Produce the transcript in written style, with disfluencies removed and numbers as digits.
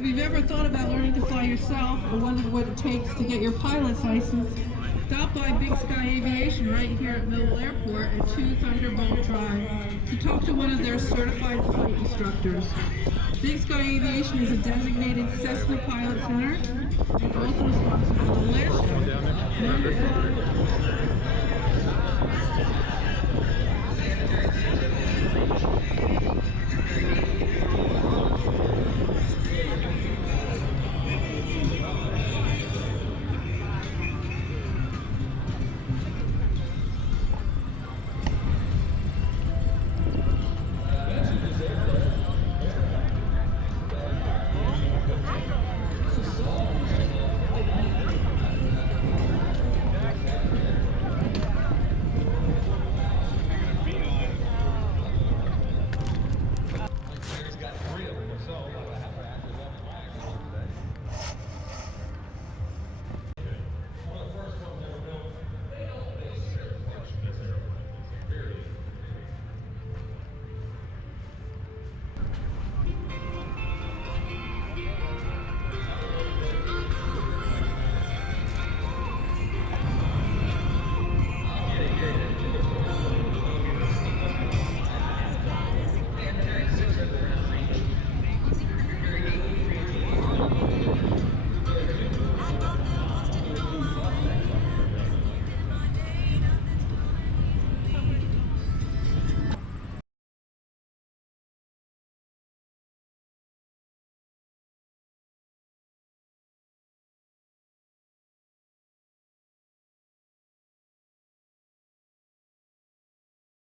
If you've ever thought about learning to fly yourself or wondered what it takes to get your pilot's license, stop by Big Sky Aviation right here at Millville Airport at 2 Thunderbolt Drive to talk to one of their certified flight instructors. Big Sky Aviation is a designated Cessna Pilot Center and also responsible for the list,